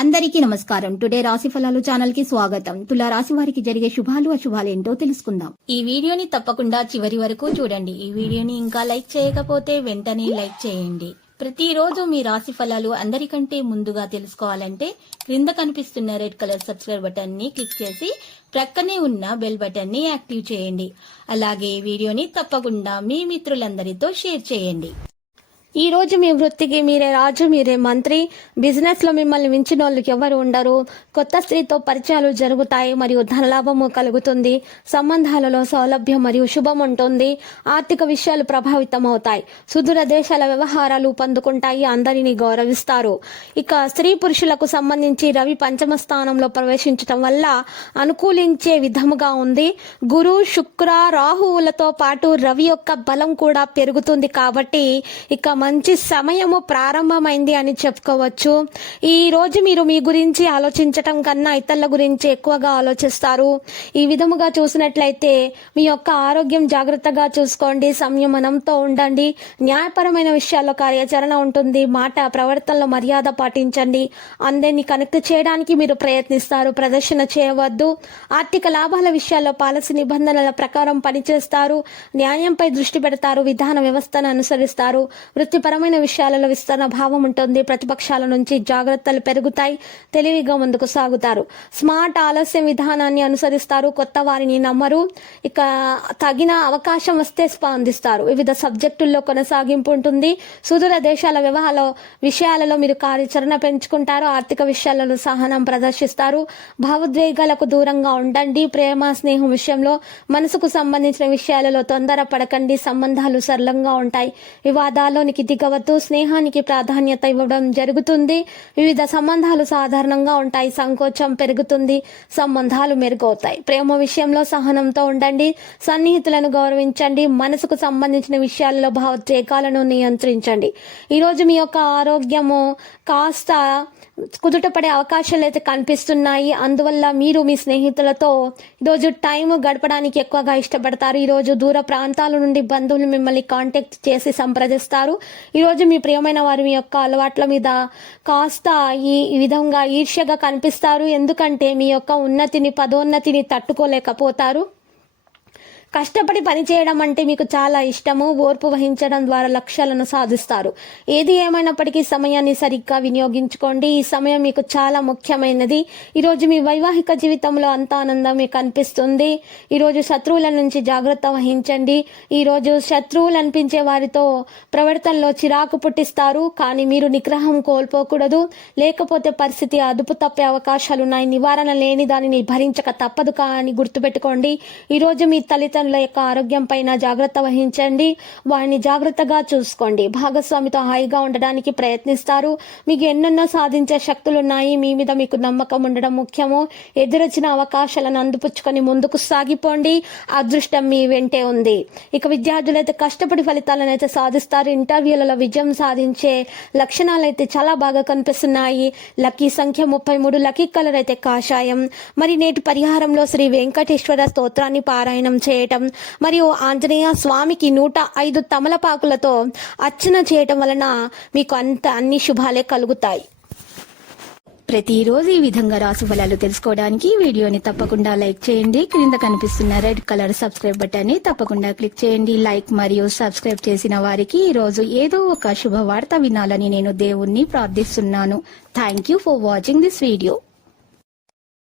అందరికీ నమస్కారం. టుడే రాశి ఫలాలు ఛానల్ కి స్వాగతం. తులా రాశి వారికి జరిగే శుభాలు అశుభాలు ఏంటో తెలుసుకుందాం. ఈ వీడియోని తప్పకుండా చివరి వరకు చూడండి. ఈ వీడియోని ఇంకా లైక్ చేయకపోతే వెంటనే లైక్ చేయండి. ప్రతిరోజు మీ రాశి ఫలాలు అందరికంటే ముందుగా తెలుసుకోవాలంటే క్రింద కనిపిస్తున్న రెడ్ కలర్ సబ్స్క్రైబ్ బటన్ ని క్లిక్ చేసి ప్రక్కనే ఉన్న బెల్ బటన్ ని యాక్టివ్ చేయండి. అలాగే ఈ వీడియోని తప్పకుండా మీ మిత్రులందరితో షేర్ చేయండి. ఈ రోజు మీ వృత్తికి మీరే రాజు, మీరే మంత్రి. బిజినెస్ లో మిమ్మల్ని మించిన వాళ్ళకి ఎవరు ఉండరు. కొత్త స్త్రీతో పరిచయాలు జరుగుతాయి మరియు ధనలాభము కలుగుతుంది. సంబంధాలలో సౌలభ్యం మరియు శుభం ఉంటుంది. ఆర్థిక విషయాలు ప్రభావితం అవుతాయి. సుదూర దేశాల వ్యవహారాలు పొందుకుంటాయి. అందరినీ గౌరవిస్తారు. ఇక స్త్రీ పురుషులకు సంబంధించి రవి పంచమ స్థానంలో ప్రవేశించడం వల్ల అనుకూలించే విధముగా ఉంది. గురు, శుక్ర, రాహువులతో పాటు రవి యొక్క బలం కూడా పెరుగుతుంది. కాబట్టి ఇక మంచి సమయము ప్రారంభమైంది అని చెప్పుకోవచ్చు. ఈ రోజు మీరు మీ గురించి ఆలోచించటం కన్నా ఇతరుల గురించి ఎక్కువగా ఆలోచిస్తారు. ఈ విధముగా చూసినట్లయితే మీ యొక్క ఆరోగ్యం జాగ్రత్తగా చూసుకోండి. సంయమనంతో ఉండండి. న్యాయపరమైన విషయాల్లో కార్యాచరణ ఉంటుంది. మాట ప్రవర్తనలో మర్యాద పాటించండి. అందరినీ కనెక్ట్ చేయడానికి మీరు ప్రయత్నిస్తారు. ప్రదర్శన చేయవద్దు. ఆర్థిక లాభాల విషయాల్లో పాలసీ నిబంధనల ప్రకారం పనిచేస్తారు. న్యాయంపై దృష్టి పెడతారు. విధాన వ్యవస్థను అనుసరిస్తారు. వృత్తిపరమైన విషయాలలో విస్తరణ భావం ఉంటుంది. ప్రతిపక్షాల నుంచి జాగ్రత్తలు పెరుగుతాయి. తెలివిగా ముందుకు సాగుతారు. స్మార్ట్ ఆలస్యం విధానాన్ని అనుసరిస్తారు. కొత్త వారిని నమ్మరు. ఇక తగిన అవకాశం వస్తే స్పందిస్తారు. వివిధ సబ్జెక్టుల్లో కొనసాగింపు ఉంటుంది. సుదూర దేశాల విషయాలలో మీరు కార్యాచరణ పెంచుకుంటారు. ఆర్థిక విషయాలలో సహనం ప్రదర్శిస్తారు. భావోద్వేగాలకు దూరంగా ఉండండి. ప్రేమ స్నేహం విషయంలో మనసుకు సంబంధించిన విషయాలలో తొందర పడకండి. సంబంధాలు సరళంగా ఉంటాయి. వివాదాల్లోనికి దిగవద్దు. స్నేహానికి ప్రాధాన్యత ఇవ్వడం జరుగుతుంది. వివిధ సంబంధాలు సాధారణంగా ఉంటాయి. సంకోచం పెరుగుతుంది. సంబంధాలు మెరుగవుతాయి. ప్రేమ విషయంలో సహనంతో ఉండండి. సన్నిహితులను గౌరవించండి. మనసుకు సంబంధించిన విషయాల్లో భావోద్వేగాలను నియంత్రించండి. ఈరోజు మీ యొక్క ఆరోగ్యము కాస్త కుదుటపడే అవకాశాలు అయితే కనిపిస్తున్నాయి. అందువల్ల మీరు మీ స్నేహితులతో ఈరోజు టైం గడపడానికి ఎక్కువగా ఇష్టపడతారు. ఈరోజు దూర ప్రాంతాల నుండి బంధువులు మిమ్మల్ని కాంటాక్ట్ చేసి సంప్రదిస్తారు. ఈరోజు మీ ప్రియమైన వారి మీ యొక్క అలవాట్ల మీద కాస్త ఈ విధంగా ఈర్ష్యగా కనిపిస్తారు. ఎందుకంటే మీ యొక్క ఉన్నతిని, పదోన్నతిని తట్టుకోలేకపోతారు. కష్టపడి పనిచేయడం అంటే మీకు చాలా ఇష్టము. ఓర్పు వహించడం ద్వారా లక్ష్యాలను సాధిస్తారు. ఏది ఏమైనప్పటికీ సమయాన్ని సరిగ్గా వినియోగించుకోండి. ఈ సమయం మీకు చాలా ముఖ్యమైనది. ఈరోజు మీ వైవాహిక జీవితంలో అంత ఆనందమే కనిపిస్తుంది. ఈరోజు శత్రువుల నుంచి జాగ్రత్త వహించండి. ఈరోజు శత్రువులు అనిపించే వారితో ప్రవర్తనలో చిరాకు పుట్టిస్తారు. కానీ మీరు నిగ్రహం కోల్పోకూడదు. లేకపోతే పరిస్థితి అదుపు తప్పే అవకాశాలున్నాయి. నివారణ లేని దానిని భరించక తప్పదు కానీ గుర్తుపెట్టుకోండి. ఈరోజు మీ తల్లిదండ్రుల యొక్క ఆరోగ్యం పైన జాగ్రత్త వహించండి. వారిని జాగ్రత్తగా చూసుకోండి. భాగస్వామితో హాయిగా ఉండడానికి ప్రయత్నిస్తారు. మీకు ఎన్నెన్నో సాధించే శక్తులున్నాయి. మీ మీద మీకు నమ్మకం ఉండడం ముఖ్యము. ఎదురొచ్చిన అవకాశాలను అందిపుచ్చుకొని ముందుకు సాగిపోండి. అదృష్టం మీ వెంటే ఉంది. ఇక విద్యార్థులైతే కష్టపడి ఫలితాలను అయితే సాధిస్తారు. ఇంటర్వ్యూలలో విజయం సాధించే లక్షణాలు అయితే చాలా బాగా కనిపిస్తున్నాయి. లక్కీ సంఖ్య 33. లక్కీ కలర్ అయితే కాషాయం. మరి నేటి పరిహారంలో శ్రీ వెంకటేశ్వర స్తోత్రాన్ని పారాయణం చేయటం మరియు ఆంజనేయ స్వామికి 105 తమలపాకులతో అర్చన చేయటం వలన మీకు అన్ని శుభాలే కలుగుతాయి. ప్రతిరోజు ఈ విధంగా రాశి ఫలాలు తెలుసుకోవడానికి వీడియోని తప్పకుండా లైక్ చేయండి. క్రింద కనిపిస్తున్న రెడ్ కలర్ సబ్స్క్రైబ్ బటన్ ని తప్పకుండా క్లిక్ చేయండి. లైక్ మరియు సబ్స్క్రైబ్ చేసిన వారికి ఈ రోజు ఏదో ఒక శుభవార్త వినాలని నేను దేవుణ్ణి ప్రార్థిస్తున్నాను. Thank you for watching this video.